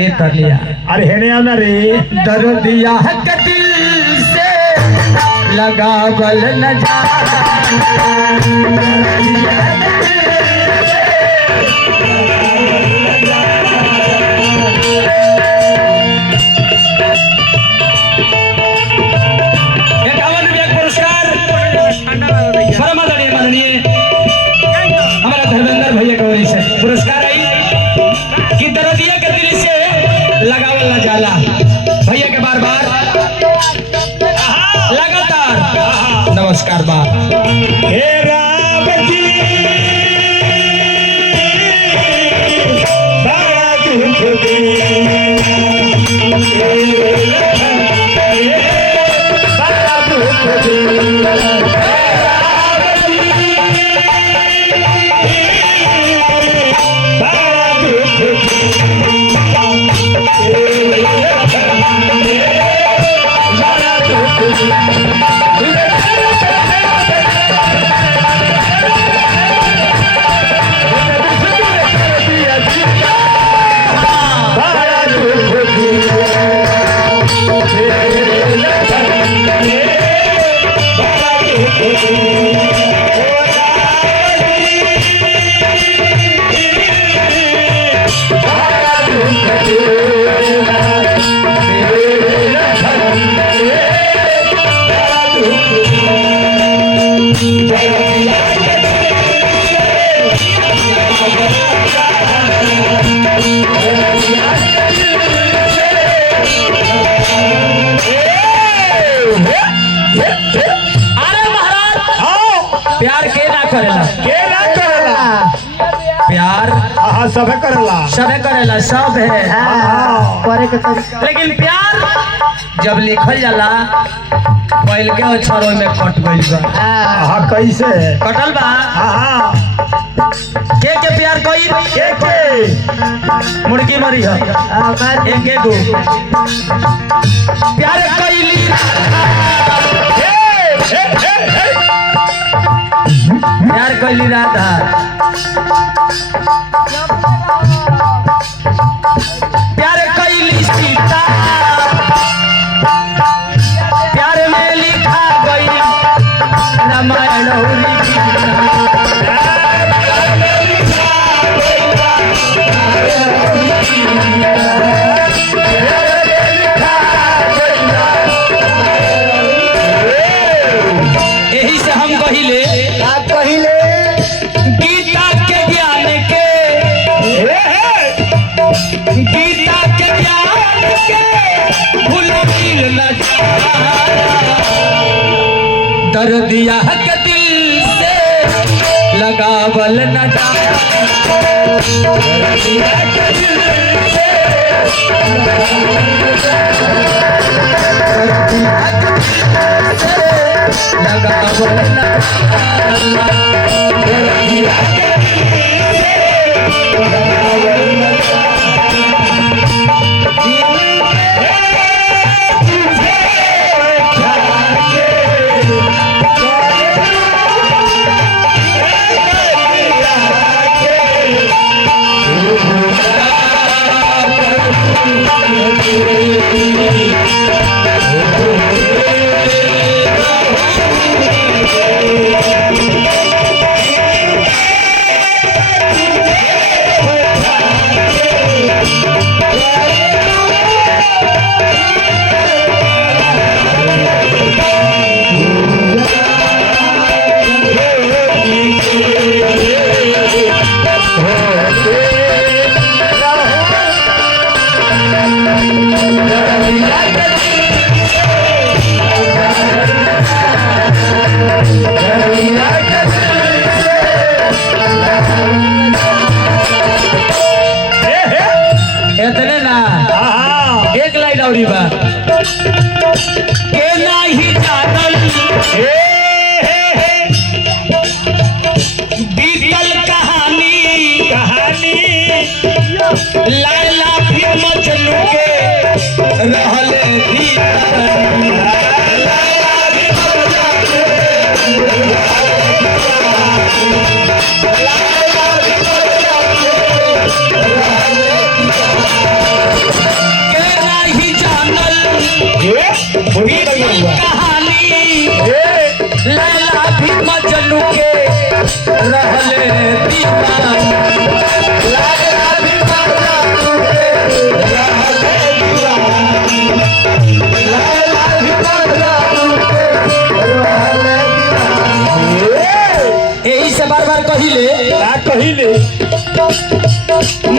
ये कर लिया। अरे हेने आना रे दर्दिया के दिल से लगावल न जा पुरस्कार आई कि दर्दिया के दिल से लगावल न जाला। भैया के बार बार लगातार नमस्कार बा। हे राम जी बड़ा दुख बड़ा दुख प्यार के ना करेला प्यार सबे करेला सब है करे के तरीका। लेकिन प्यार जब लिखल जाला पहल के अक्षरों में कट गइल बा। कैसे कटल बा के प्यार कोई के मुर्गी मरी है एक के दो प्यार कइली प्यार कइली राधा प्यार कइली सीता प्यार में लिखा गई रामायण और यही से हम कहिले गीता के ज्ञान के भूल न दर्दिया के दिल से लगावल न जा दर्दिया के दिल से लगावल न दौड़ी बा के नाही जानल बीतल कहानी लैला भी मजनू के रहले रहले दीवाना लागला दीवाना तुहे रहले दीवाना लागला दीवाना तुहे रहले दीवाना। यही से बार बार कहिले का कहिले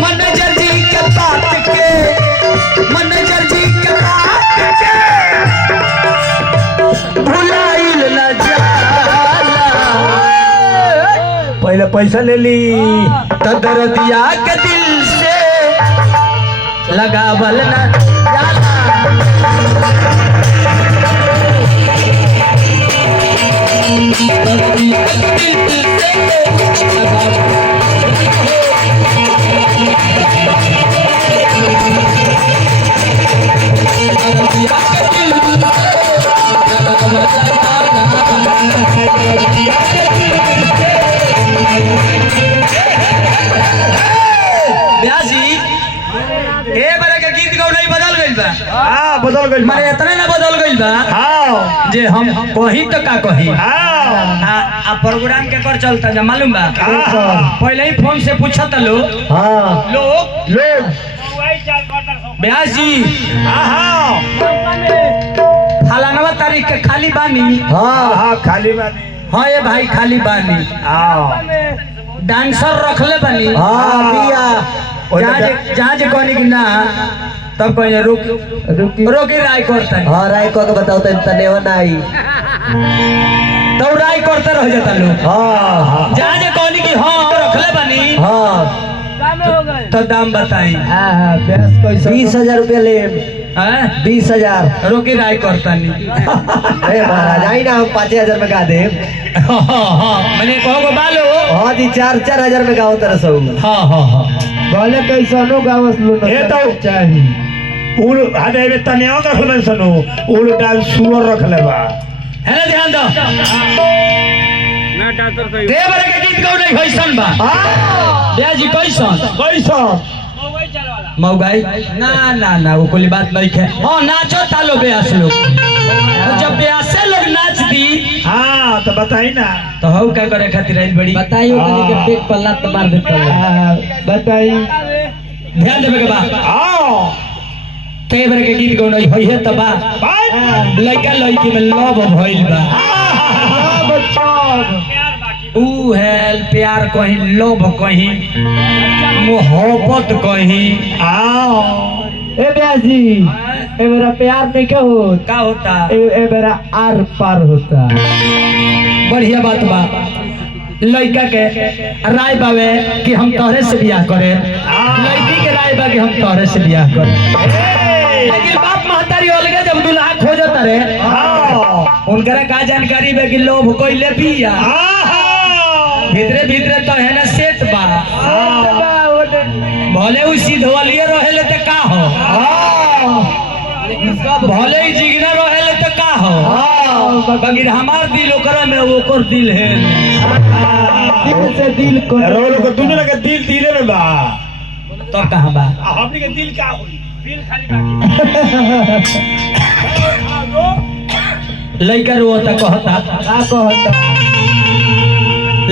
मैनेजर जी के बात के मैनेजर जी के बात के भुलाइल न जाला पहले पैसा ले ली तो दर्दिया के दिल से लगावल न जाला दर्दिया के दिल से हाँ बदल गई मारे इतना ना बदल गई बा हाँ जे हम कही तो का कही हाँ प्रोग्राम के कर चलता जा मालूम बा पहले ही फोन से पूछत लो हाँ लोग ब्यास जी हाँ फलानवा तारीख के खाली बानी हाँ हाँ खाली बानी हाँ ये भाई खाली बानी हाँ डांसर रखले बानी हाँ जहाँ जे कहनी कि ना तब कहीं रुक रोकी राय करता हाँ राय को बताओ तो तनेवा ना आई तो राय करते रह जाता लोग हाँ जहाँ जे कहनी कि हाँ रखले बानी हाँ तो दाम बताई 20,000 रुपया ले 20,000 रोकी राय करता नहीं महाराज आई ना हम 5,000 में गा दे मैंने कहो बालो हाँ जी 4,000 में गाओ तरह सब हाँ बोले कैसनो गावस लो ये तो चाहिए उड़ हटे में तनिया का सुन सनो उड़ डाल सुअर रख ले बा है ना ध्यान दो देवर के गीत गौ नहीं कैसन बा ब्याह जी कैसन कैसा मौगाई ना ना ना वो कोई बात नहीं है हाँ नाचो तालो ब्यास लोग जब ब्यासे लोग नाच दी हाँ तो बताई ना तो हो क्या करे खातिर आई बड़ी बताइए के पेट पर लात मार देता बताई ध्यान देवे के बा हाँ देवर के गीत गौ नहीं होई है तब बा लड़का लड़की में लव भइल बा ऊ है प्यार कहीं लोभ कहीं मोहब्बत कहीं ए ब्यास जी ए मेरा प्यार नहीं क्या होता का होता ए मेरा आर पार होता बढ़िया बात बा लड़का के राय बावे कि हम तोहरे से बियाह करे लड़की के राय बा कि हम तोहरे से बियाह करे लेकिन बाप महतारी अलगे जब दुल्हा खोजता रे उनकरा का जानकारी बा कि लोभ कोइले बिया भीतरे भीतरे तो है ना सेट बा भले उ सीधवलिए रहेले त का हो भले ही जिगना रहेले त का हो बगैर हमार दिल ओकरा में ओकर दिल है दिल से दिल को रोलो को दुनिया के दिल दिले में बा तो कहां बा हमनी के दिल का होई दिल खाली बाकी लइका रोता कहता का कहता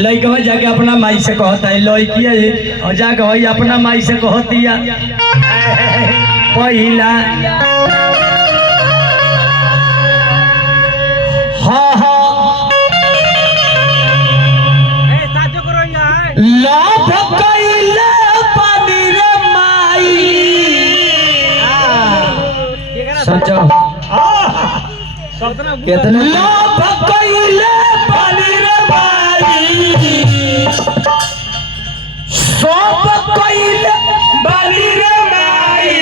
लइकवा जाके अपना माई से कहता है लइकिया और जाके वही अपना माई से कहतिया पहिला हाँ लाभ कइले पानी रे माई सोचो कितना लाभ कइले पानी रे माई सब कइले पानी रे माई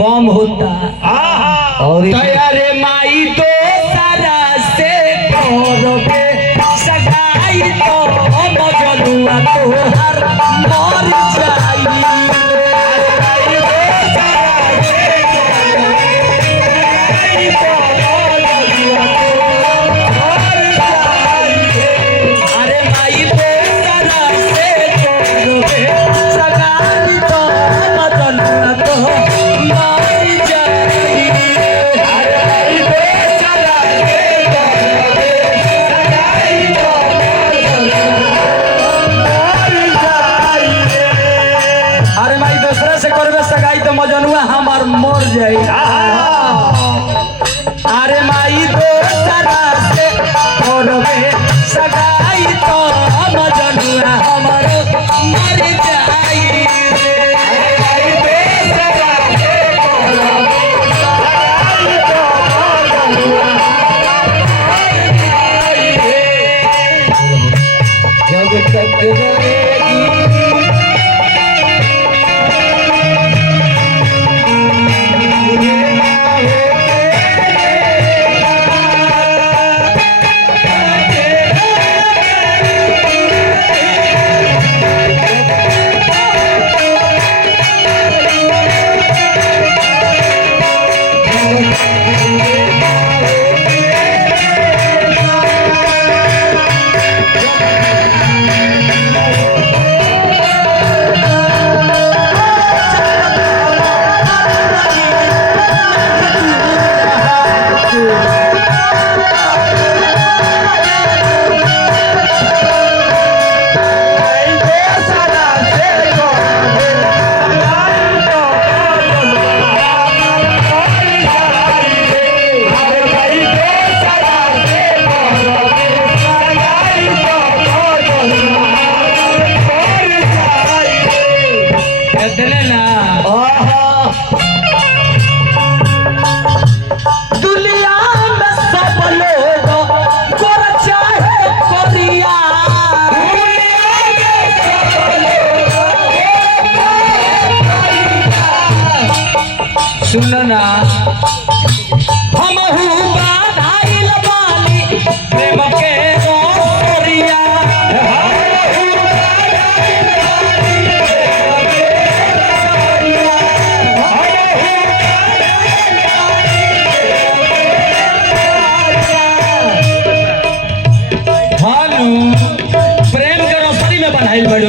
कम होता और तैयारे माई तो सारा से करबे सगाई तो मजनुआ तोहर मर जाई अरे माई तो सारा से करबे सगाई तो मजनुआ तोहर मर जाई अरे माई तो सारा के करबे सगाई तो सगाई तो मजनुआ हमारो मर जाई जब तक रहेगी दुनिया में सब लोग गोर चाहे कोरिया सुनो ना हमहू बाधाइल बानी प्रेम के रोसरिया प्रेम के रोसरी में बनाइल बड़ू